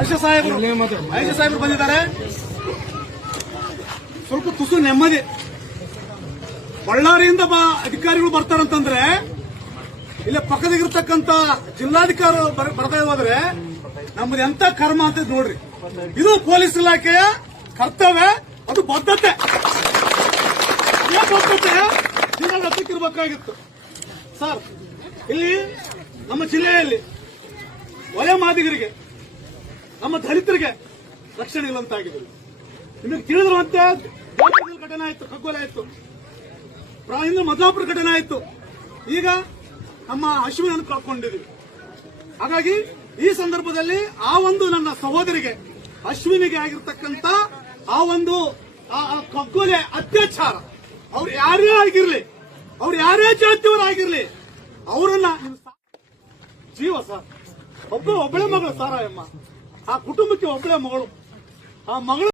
ಐಷಾ ಸಾಹೇಬರು ಬಂದಿದ್ದಾರೆ. ಸ್ವಲ್ಪ ತುಸು ನೆಮ್ಮದಿ. ಬಳ್ಳಾರಿಯಿಂದ ಅಧಿಕಾರಿಗಳು ಬರ್ತಾರಂತಂದ್ರೆ ಇಲ್ಲ ಪಕ್ಕದಾಗಿರ್ತಕ್ಕಂಥ ಜಿಲ್ಲಾಧಿಕಾರಿ ಬರ್ತಾ ಹೋದ್ರೆ ನಮ್ದು ಎಂತ ಕರ್ಮ ಅಂತ ನೋಡ್ರಿ. ಇದು ಪೊಲೀಸ್ ಇಲಾಖೆಯ ಕರ್ತವ್ಯ, ಅದು ಬದ್ಧತೆ. ಜಿಲ್ಲಾಡಳಿತಕ್ಕಿರ್ಬೇಕಾಗಿತ್ತು ಸರ್. ಇಲ್ಲಿ ನಮ್ಮ ಜಿಲ್ಲೆಯಲ್ಲಿ ವಲಯ ಮಾದಿಗರಿಗೆ, ನಮ್ಮ ದಲಿತರಿಗೆ ರಕ್ಷಣೆ ಇಲ್ಲಂತಾಗಿದೆ. ನಿಮಗೆ ತಿಳಿದಿರುವಂತೆ ಘಟನೆ ಆಯ್ತು, ಕಗ್ಗೋಲೆ ಆಯ್ತು, ಮದ್ಲಾಪುರ ಘಟನೆ ಆಯ್ತು. ಈಗ ನಮ್ಮ ಅಶ್ವಿನನ್ನು ಕಳ್ಕೊಂಡಿದ್ದೀವಿ. ಹಾಗಾಗಿ ಈ ಸಂದರ್ಭದಲ್ಲಿ ಆ ಒಂದು ನನ್ನ ಸಹೋದರಿಗೆ ಅಶ್ವಿನಿಗೆ ಆಗಿರ್ತಕ್ಕಂಥ ಆ ಒಂದು ಕಗ್ಗೋಲೆ ಅತ್ಯಾಚಾರ, ಅವ್ರು ಯಾರೇ ಆಗಿರ್ಲಿ, ಅವ್ರು ಯಾರೇ ಜಾತಿಯವರಾಗಿರ್ಲಿ, ಅವರನ್ನ ಜೀವ ಸರ್. ಒಬ್ಬಳೇ ಮಗಳು ಸಾರಾಯಮ್ಮ, ಆ ಕುಟುಂಬಕ್ಕೆ ಒಬ್ಬಳೇ ಮಗಳು. ಆ ಮಗಳು